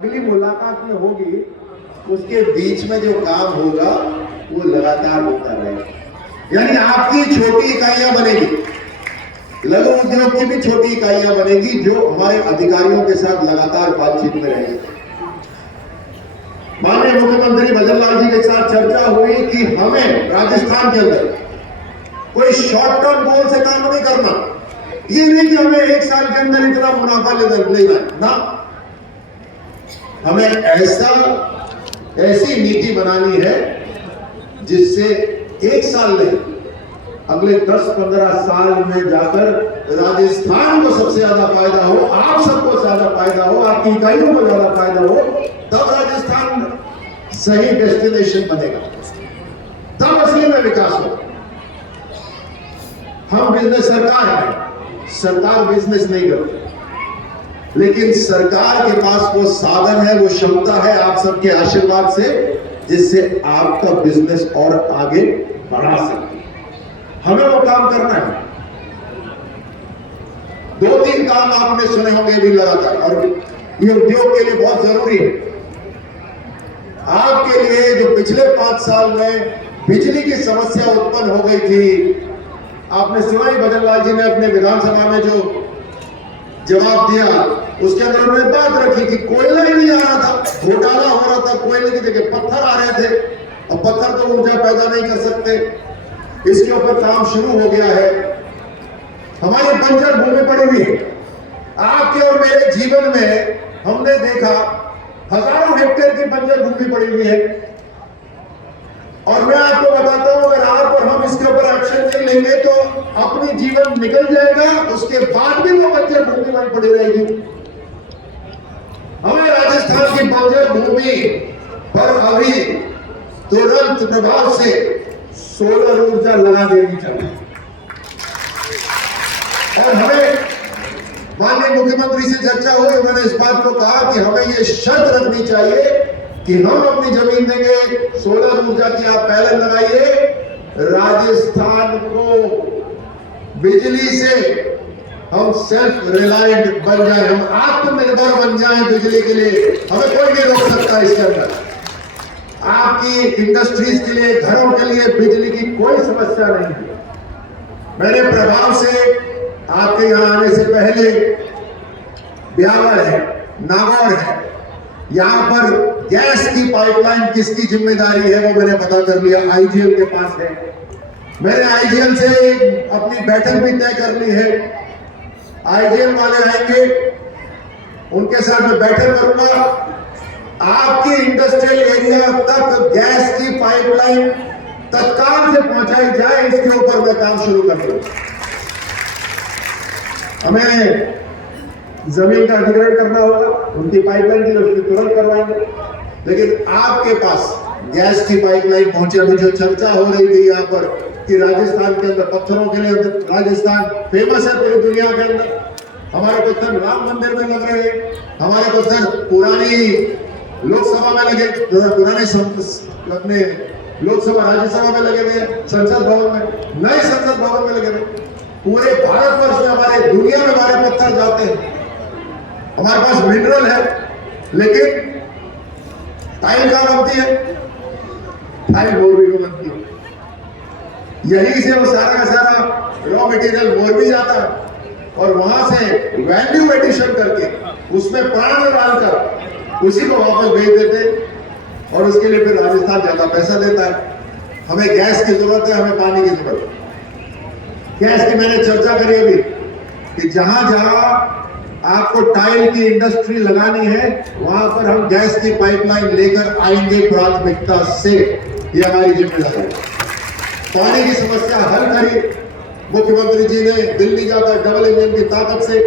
अगली मुलाकात में होगी, उसके बीच में जो काम होगा वो लगातार होता रहेगा। यानी आपकी छोटी इकाइयां बनेगी, लघु उद्योग की भी छोटी इकाइयां बनेगी जो हमारे अधिकारियों के साथ लगातार बातचीत में रहेगी। माननीय मुख्यमंत्री भजन लाल जी के साथ चर्चा हुई कि हमें राजस्थान के अंदर कोई शॉर्ट टर्म गोल से काम नहीं करना। ये नहीं कि हमें एक साल के अंदर इतना मुनाफा लेना ना, हमें ऐसी नीति बनानी है जिससे एक साल नहीं, अगले 10-15 साल में जाकर राजस्थान को सबसे ज्यादा फायदा हो, आप सबको ज्यादा फायदा हो, आपकी इकाइयों को ज्यादा फायदा हो, तब राजस्थान सही डेस्टिनेशन बनेगा, तब असली में विकास होगा। हम बिजनेस सरकार है, सरकार बिजनेस नहीं करती, लेकिन सरकार के पास वो साधन है, वो क्षमता है आप सबके आशीर्वाद से, जिससे आपका बिजनेस और आगे बढ़ा सकते। हमें वो काम करना है। 2-3 काम आपने सुने होंगे भी लगातार, और ये उद्योग के लिए बहुत जरूरी है। आपके लिए जो पिछले 5 साल में बिजली की समस्या उत्पन्न हो गई थी, आपने सुना ही भजन लाल जी ने अपने विधानसभा में जो जवाब दिया, उसके अंदर उन्होंने बात रखी कि कोयला ही नहीं आ रहा था, घोटाला हो रहा था, कोयले की जगह पत्थर आ रहे थे, और पत्थर तो ऊर्जा पैदा नहीं कर सकते। इसके ऊपर काम शुरू हो गया है। हमारी बंजर भूमि पड़ी हुई है। आपके और मेरे जीवन में हमने देखा हजारों हेक्टेयर की बंजर भूमि पड़ी हुई है, और मैं आपको बताता हूं, अगर आप और हम इसके ऊपर एक्शन नहीं लेंगे तो अपनी जीवन निकल जाएगा, उसके बाद भी वो बंजर भूमि वहीं पड़ी रहेगी। हमें राजस्थान की बंजर भूमि पर अभी तुरंत प्रभाव से सोलर ऊर्जा लगा देनी चाहिए, और हमें माननीय मुख्यमंत्री से चर्चा हुई, उन्होंने इस बात को कहा कि हमें ये शर्त रखनी चाहिए कि हम अपनी जमीन देंगे, सोलर ऊर्जा की आप पहले लगाइए, राजस्थान को बिजली से हम सेल्फ रिलायंट बन जाए, हम आत्मनिर्भर बन जाए बिजली के लिए। हमें कोई नहीं रोक सकता इसके अंदर। आपकी इंडस्ट्रीज के लिए, घरों के लिए बिजली की कोई समस्या नहीं है। मैंने प्रभाव से आपके यहां आने से पहले ब्यावर है, नागौर है, यहां पर गैस की पाइपलाइन किसकी जिम्मेदारी है वो मैंने पता कर लिया, आईजीएल के पास है। मैंने आईजीएल से अपनी बैठक भी तय कर ली है। आईजीएल वाले आएंगे, उनके साथ मैं बैठक करूंगा, आपकी इंडस्ट्रियल एरिया तक गैस की पाइपलाइन तत्काल से पहुंचाई जाए, इसके ऊपर मैं काम शुरू कर दूंगा। हमें जमीन का अधिग्रहण करना होगा, उनकी पाइपलाइन की उसकी तुरंत करवाएंगे, लेकिन आपके पास गैस की पाइपलाइन पहुंचे। अभी जो चर्चा हो रही थी यहाँ पर कि राजस्थान के अंदर पत्थरों के लिए राजस्थान फेमस है पूरी दुनिया के अंदर, हमारे पत्थर राम मंदिर में लग रहे हैं, हमारे पत्थर पुरानी लोकसभा में लगे, पुराने अपने लोकसभा राज्यसभा में लगे हुए हैं, संसद भवन में, नए संसद भवन में लगे हुए। पूरे भारतवर्ष में, हमारे दुनिया में हमारे पत्थर जाते हैं। हमारे पास मिनरल है, लेकिन टाइल कहां बनती है? टाइल मोरबी में बनती है। यहीं से वो सारा का सारा रॉ मटेरियल मोरबी जाता है, और वहां से वैल्यू एडिशन करके उसमें प्राण डालकर उसी को वापस भेज देते, और उसके लिए फिर राजस्थान ज्यादा पैसा देता है। हमें गैस की जरूरत है, हमें पानी की जरूरत है। गैस की मैंने चर्चा करी अभी कि जहां जहां आपको टाइल की इंडस्ट्री लगानी है, वहां पर हम गैस की पाइपलाइन लेकर आएंगे प्राथमिकता से, ये हमारी जिम्मेदारी है। पानी की समस्या हल करी मुख्यमंत्री जी ने, दिल्ली जाकर डबल इंजन की ताकत से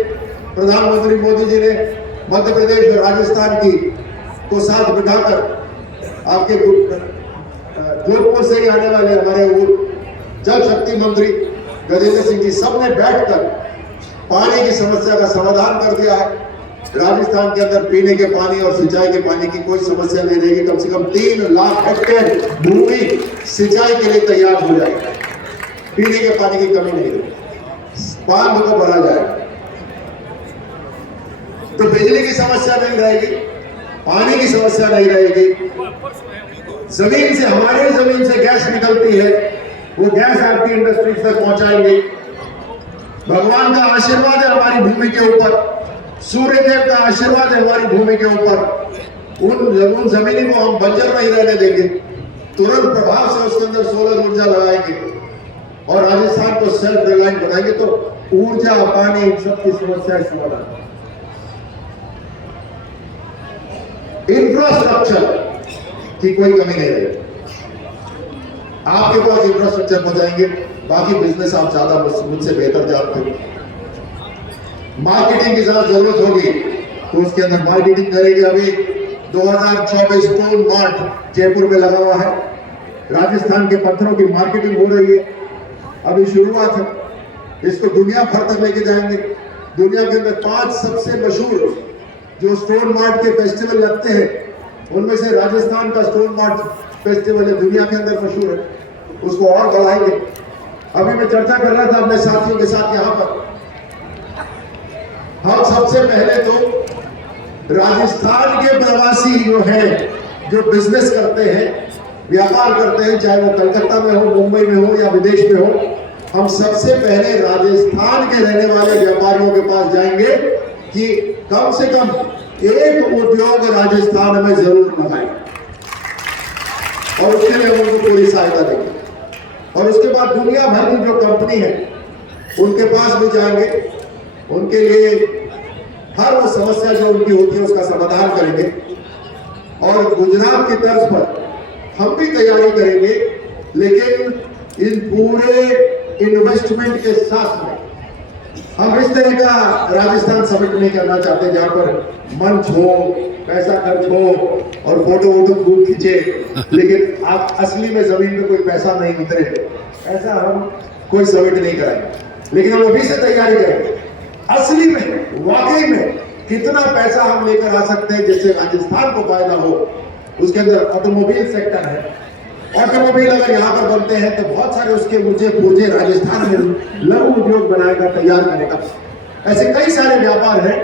प्रधानमंत्री मोदी जी ने मध्य प्रदेश और राजस्थान की को साथ बिठाकर, आपके जोधपुर से ही आने वाले हमारे जल शक्ति मंत्री गजेंद्र सिंह जी, सबने बैठकर पानी की समस्या का समाधान कर दिया है। राजस्थान के अंदर पीने के पानी और सिंचाई के पानी की कोई समस्या नहीं रहेगी। कम से कम 3 लाख हेक्टेयर भूमि सिंचाई के लिए तैयार हो जाएगी, पीने के पानी की कमी नहीं रहेगी, बांध को भरा जाएगा, तो बिजली की समस्या नहीं रहेगी। पानी की समस्या नहीं रहेगी। जमीन से, हमारी जमीन से गैस निकलती है, वो गैस आपकी इंडस्ट्रीज तक पहुंचाएंगे। भगवान का आशीर्वाद है हमारी भूमि के ऊपर, सूर्य देव का आशीर्वाद है हमारी भूमि के ऊपर। उन जमीनी को हम बंजर नहीं रहने देंगे। तुरंत प्रभाव से उसके अंदर सोलर ऊर्जा लगाएंगे और राजस्थान को सेल्फ रिलायंट बनाएंगे, तो ऊर्जा, पानी, इन सब की समस्या समाधान। इंफ्रास्ट्रक्चर की कोई कमी नहीं रहेगी। आपके पास इंफ्रास्ट्रक्चर पहुंचाएंगे, बाकी बिजनेस आप ज्यादा मुझसे बेहतर जानते हो। मार्केटिंग की ज्यादा जरूरत होगी तो उसके अंदर मार्केटिंग करेंगे। अभी 2024 टोन मार्ट जयपुर में लगा हुआ है, राजस्थान के पत्थरों की मार्केटिंग हो रही है, अभी शुरुआत है। इसको दुनिया भर तक लेके जाएंगे। दुनिया के अंदर 5 सबसे मशहूर जो स्टोन मार्ट के फेस्टिवल लगते हैं, उनमें से राजस्थान का स्टोन मार्ट फेस्टिवल है, दुनिया के अंदर मशहूर है, उसको और बढ़ाएंगे। अभी मैं चर्चा कर रहा था अपने साथियों के साथ यहाँ पर, हम सबसे पहले तो राजस्थान के प्रवासी जो हैं, जो बिजनेस करते हैं, व्यापार करते हैं, चाहे वो कलकत्ता में हो, मुंबई में हो या विदेश में हो, हम सबसे पहले राजस्थान के रहने वाले व्यापारियों के पास जाएंगे कि कम से कम एक उद्योग राजस्थान में जरूर लगाएं और उसके लिए हम उनको पूरी सहायता देंगे। और उसके बाद दुनिया भर की जो कंपनी है उनके पास भी जाएंगे, उनके लिए हर वो समस्या जो उनकी होती है उसका समाधान करेंगे। और गुजरात की तर्ज पर हम भी तैयारी करेंगे, लेकिन इन पूरे इन्वेस्टमेंट के साथ में हम इस तरह का राजस्थान समिट नहीं करना चाहते जहां पर मंच हो, पैसा खर्च हो और फोटो वोटो खूब खींचे, लेकिन आप असली में जमीन में कोई पैसा नहीं उतरे। ऐसा हम कोई समिट नहीं कराएंगे, लेकिन हम अभी से तैयारी करेंगे। असली में, वाकई में कितना पैसा हम लेकर आ सकते हैं जिससे राजस्थान को फायदा हो। उसके अंदर ऑटोमोबाइल सेक्टर है, ऑटोमोबाइल अगर यहाँ पर बनते हैं तो बहुत सारे उसके पुर्जे राजस्थान में लघु उद्योग बनाएगा, तैयार करेगा। ऐसे कई सारे व्यापार हैं,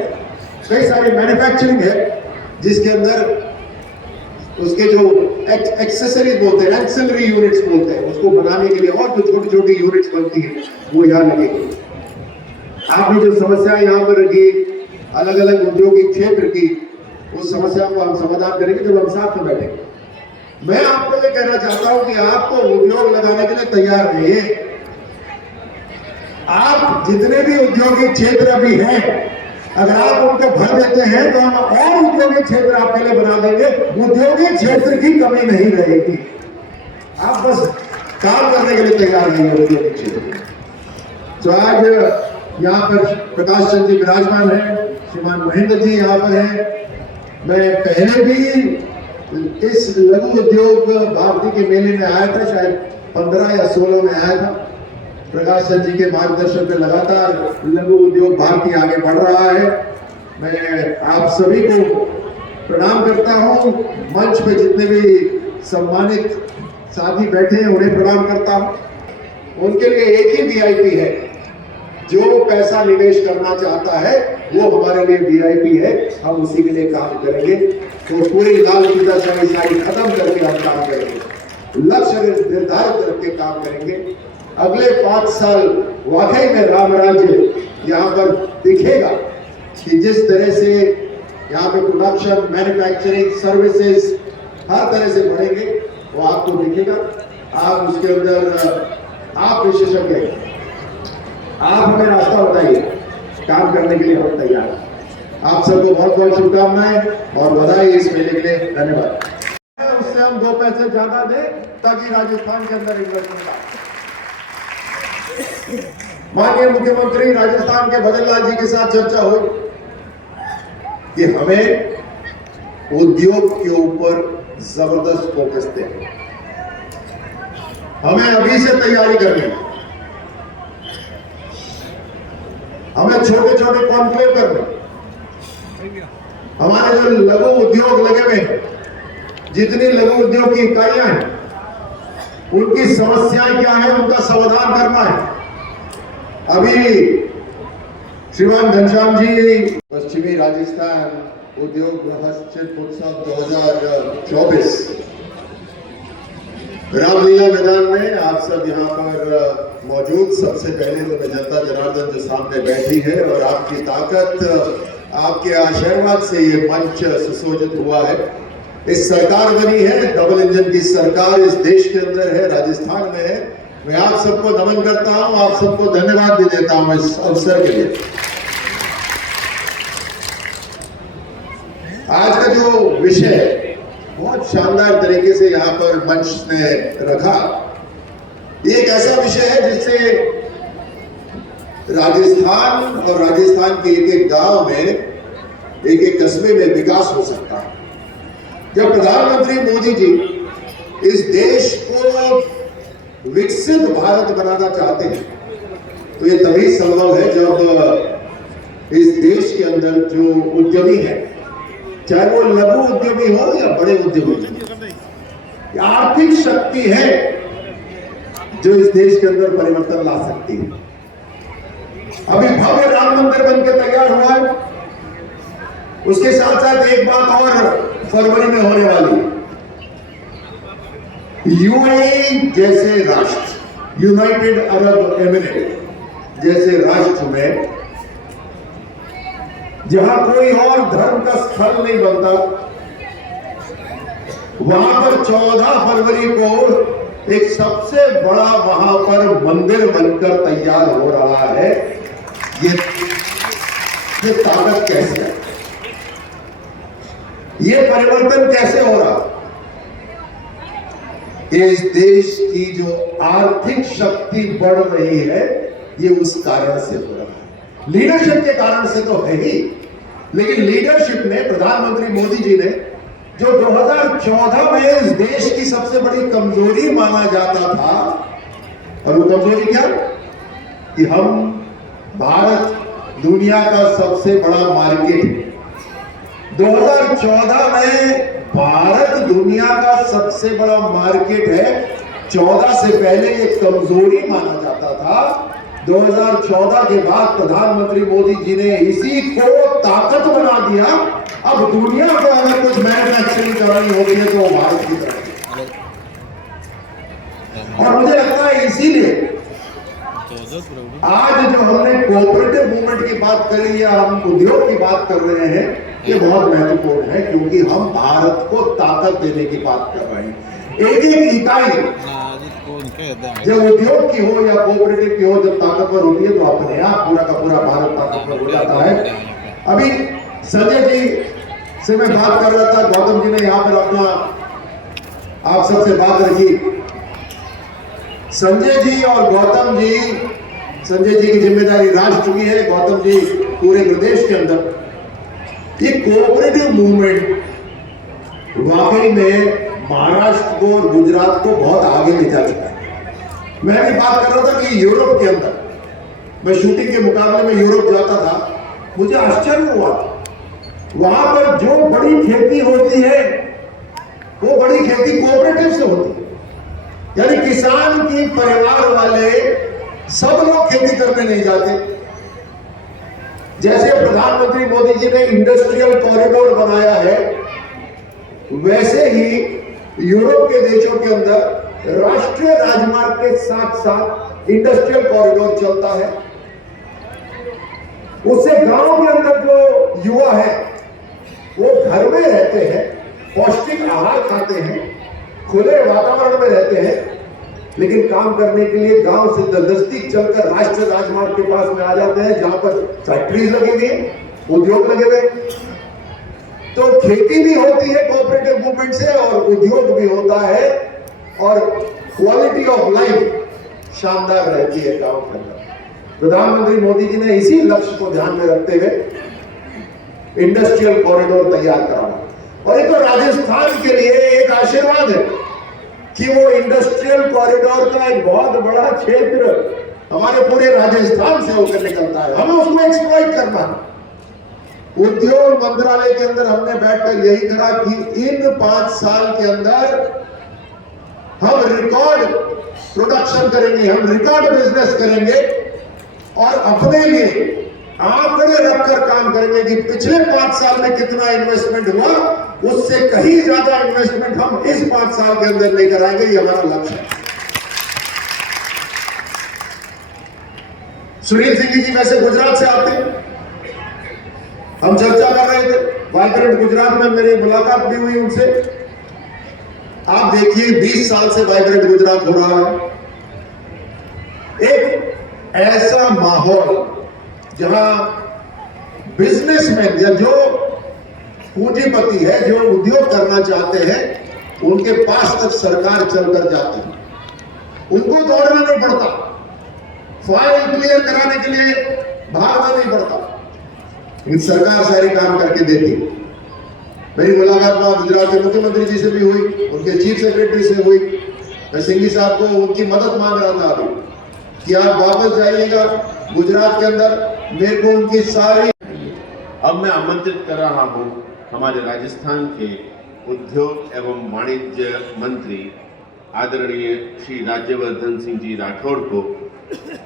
कई सारे मैन्युफैक्चरिंग है जिसके अंदर उसके जो एक्सेसरीज बोलते हैं, एक्सेलरी यूनिट्स बोलते हैं, उसको बनाने के लिए और जो छोटी छोटी यूनिट्स बनती है वो यहाँ लगेगी। आपने जो समस्या यहाँ पर रखी अलग अलग औद्योगिक क्षेत्र की, उस समस्या को हम समाधान करेंगे जब हम साथ में बैठेंगे। मैं आपको ये कहना चाहता हूं कि आपको उद्योग लगाने के लिए तैयार रहिए। आप जितने भी औद्योगिक क्षेत्र अभी हैं, अगर आप उनको भर देते हैं तो हम और औद्योगिक क्षेत्र आपके लिए बना देंगे। औद्योगिक क्षेत्र की कमी नहीं रहेगी, आप बस काम करने के लिए तैयार रहिए औद्योगिक क्षेत्र में। तो आज यहाँ पर प्रकाश चंद्र जी विराजमान है, श्रीमान महेंद्र जी यहाँ पर हैं। मैं पहले भी इस लघु उद्योग भारती के मेले में आया था, शायद 15 या 16 में आया था। प्रकाश चंद्र जी के मार्गदर्शन में लगातार लघु उद्योग भारती आगे बढ़ रहा है। मैं आप सभी को प्रणाम करता हूं। मंच पे जितने भी सम्मानित साथी बैठे हैं उन्हें प्रणाम करता हूं। उनके लिए एक ही वीआईपी है, जो पैसा निवेश करना चाहता है वो हमारे लिए वीआईपी है, हम उसी के लिए काम करेंगे। तो पूरी लाल किला साइड खत्म करके हम काम करेंगे, लक्ष्य निर्धारित करके काम करेंगे। अगले 5 साल वाकई में राम राज्य यहाँ पर दिखेगा कि जिस तरह से यहाँ पे प्रोडक्शन, मैन्युफैक्चरिंग, सर्विसेज हर तरह से बढ़ेंगे, वो आपको दिखेगा। आप उसके अंदर आप विशेषज्ञ हैं, आप हमें रास्ता बताइए, काम करने के लिए हम तैयार हैं। आप सबको बहुत बहुत शुभकामनाएं और बधाई इस मेले के लिए। धन्यवाद। उससे हम 2 पैसे ज्यादा दें ताकि राजस्थान के अंदर इन्वेस्टमेंट आए। माननीय मुख्यमंत्री राजस्थान के भजन लाल जी के साथ चर्चा हुई कि हमें उद्योग के ऊपर जबरदस्त फोकस दें, हमें अभी से तैयारी करनी है, हमें छोटे छोटे कॉन्क्लेव करने, हमारे जो लघु उद्योग लगे हुए हैं, जितनी लघु उद्योग की इकाइयां हैं, उनकी समस्याएं क्या है, उनका समाधान करना है। अभी श्रीमान घनश्याम जी पश्चिमी राजस्थान, उद्योग हस्तशिल्प उत्सव 2024 रामलीला मैदान में आप सब यहाँ पर मौजूद। सबसे पहले तो मैं जनता जनार्दन जो सामने बैठी है और आपकी ताकत, आपके आशीर्वाद से ये मंच सुशोभित हुआ है। इस सरकार बनी है, डबल इंजन की सरकार इस देश के अंदर है, राजस्थान में है। मैं आप सबको नमन करता हूं, आप सबको धन्यवाद भी देता हूं इस अवसर के लिए। आज का जो विषय बहुत शानदार तरीके से यहाँ पर मंच ने रखा, ये एक ऐसा विषय है जिससे राजस्थान और राजस्थान के एक एक गांव में, एक एक कस्बे में विकास हो सकता है। जब प्रधानमंत्री मोदी जी इस देश को विकसित भारत बनाना चाहते हैं तो ये तभी संभव है जब इस देश के अंदर जो उद्यमी है, चाहे वो लघु उद्यमी हो या बड़े उद्यमी हो, आर्थिक शक्ति है जो इस देश के अंदर परिवर्तन ला सकती है। अभी भव्य राम मंदिर बनकर तैयार हुआ है, उसके साथ साथ एक बात और फरवरी में होने वाली है। यूएई जैसे राष्ट्र, यूनाइटेड अरब एमिरेट जैसे राष्ट्र में, जहां कोई और धर्म का स्थल नहीं बनता, वहां पर 14 फरवरी को एक सबसे बड़ा वहां पर मंदिर बनकर तैयार हो रहा है। ये ताकत कैसे है, ये परिवर्तन कैसे हो रहा? ये इस देश की जो आर्थिक शक्ति बढ़ रही है, ये उस कारण से हो रहा है। लीडरशिप के कारण से तो है ही, लेकिन लीडरशिप ने, प्रधानमंत्री मोदी जी ने, जो 2014 में इस देश की सबसे बड़ी कमजोरी माना जाता था, और वो कमजोरी क्या? कि हम, भारत दुनिया का सबसे बड़ा मार्केट है। 2014 में भारत दुनिया का सबसे बड़ा मार्केट है। 14 से पहले ये कमजोरी माना जाता था। 2014 के बाद प्रधानमंत्री मोदी जी ने इसी को ताकत बना दिया। अब दुनिया को अगर कुछ मैन्युफैक्चरिंग करनी होती है तो वो भारत की तरफ। और मुझे लगता है इसीलिए आज जो हमने कोऑपरेटिव मूवमेंट की बात करी या हम उद्योग की बात कर रहे हैं, ये बहुत महत्वपूर्ण है, क्योंकि हम भारत को ताकत देने की बात कर रहे हैं। एक एक इकाई जब उद्योग की हो या कोऑपरेटिव की हो, जब ताकतवर होती है तो अपने आप पूरा का पूरा भारत ताकतवर हो जाता है। अभी संजय जी से मैं बात कर रहा था, गौतम जी ने यहाँ पर अपना आप सबसे बात रखी। संजय जी और गौतम जी, संजय जी की जिम्मेदारी राष्ट्र की है, गौतम जी पूरे प्रदेश के अंदर। ये कोऑपरेटिव मूवमेंट वाकई में महाराष्ट्र को और गुजरात को बहुत आगे ले जा चुका है। मैं भी बात कर रहा था कि यूरोप के अंदर, मैं शूटिंग के मुकाबले में यूरोप जाता था, मुझे आश्चर्य हुआ वहां पर जो बड़ी खेती होती है वो बड़ी खेती कोऑपरेटिव से होती है। यानी किसान की परिवार वाले सब लोग खेती करने नहीं जाते। जैसे प्रधानमंत्री मोदी जी ने इंडस्ट्रियल कॉरिडोर बनाया है, वैसे ही यूरोप के देशों के अंदर राष्ट्रीय राजमार्ग के साथ साथ इंडस्ट्रियल कॉरिडोर चलता है। उससे गांव के अंदर जो युवा है वो घर में रहते हैं, पौष्टिक आहार खाते हैं, खुले वातावरण में रहते हैं, लेकिन काम करने के लिए गांव से नजदीक चलकर राष्ट्रीय राजमार्ग के पास में आ जाते हैं, जहां पर फैक्ट्रीज लगी हुई है, उद्योग लगे हुए। तो खेती भी होती है कोऑपरेटिव मूवमेंट से और उद्योग भी होता है, और क्वालिटी ऑफ लाइफ शानदार रहती है गांव के अंदर। प्रधानमंत्री मोदी जी ने इसी लक्ष्य को ध्यान में रखते हुए इंडस्ट्रियल कॉरिडोर तैयार कराना, और ये तो राजस्थान के लिए एक आशीर्वाद है कि वो इंडस्ट्रियल कॉरिडोर का एक बहुत बड़ा क्षेत्र हमारे पूरे राजस्थान से होकर निकलता है। हमें उसको एक्सप्लॉइट करना है। उद्योग मंत्रालय के अंदर हमने बैठकर यही कहा कि इन 5 साल के अंदर हम रिकॉर्ड प्रोडक्शन करेंगे, हम रिकॉर्ड बिजनेस करेंगे और अपने लिए आंकड़े रखकर काम करेंगे कि पिछले 5 साल में कितना इन्वेस्टमेंट हुआ, उससे कहीं ज्यादा इन्वेस्टमेंट हम इस 5 साल के अंदर लेकर आएंगे। ये हमारा लक्ष्य है। सुनील सिंह जी वैसे गुजरात से आते हैं, हम चर्चा कर रहे थे, वाइब्रेंट गुजरात में मेरी मुलाकात भी हुई उनसे। आप देखिए 20 साल से वाइब्रेंट गुजरात हो रहा है। एक ऐसा माहौल जहां बिजनेसमैन या जो पूंजीपति है, जो उद्योग करना चाहते हैं, उनके पास तक सरकार चलकर जाती है, उनको दौड़ना नहीं पड़ता, फाइल क्लियर कराने के लिए भागना नहीं पड़ता, लेकिन सरकार सारी काम करके देती। मेरी मुलाकात गुजरात के मुख्यमंत्री जी से भी हुई, उनके चीफ सेक्रेटरी से हुई। मैं सिंघी साहब को उनकी मदद मांग रहा था अभी कि आप वापस जाइएगा गुजरात के अंदर, मेरे को उनकी सारी। अब मैं आमंत्रित कर रहा हूं हमारे राजस्थान के उद्योग एवं वाणिज्य मंत्री आदरणीय श्री राज्यवर्धन सिंह जी राठौड़ को।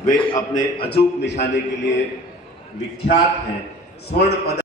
वे अपने अचूक निशाने के लिए विख्यात हैं। स्वर्ण पदक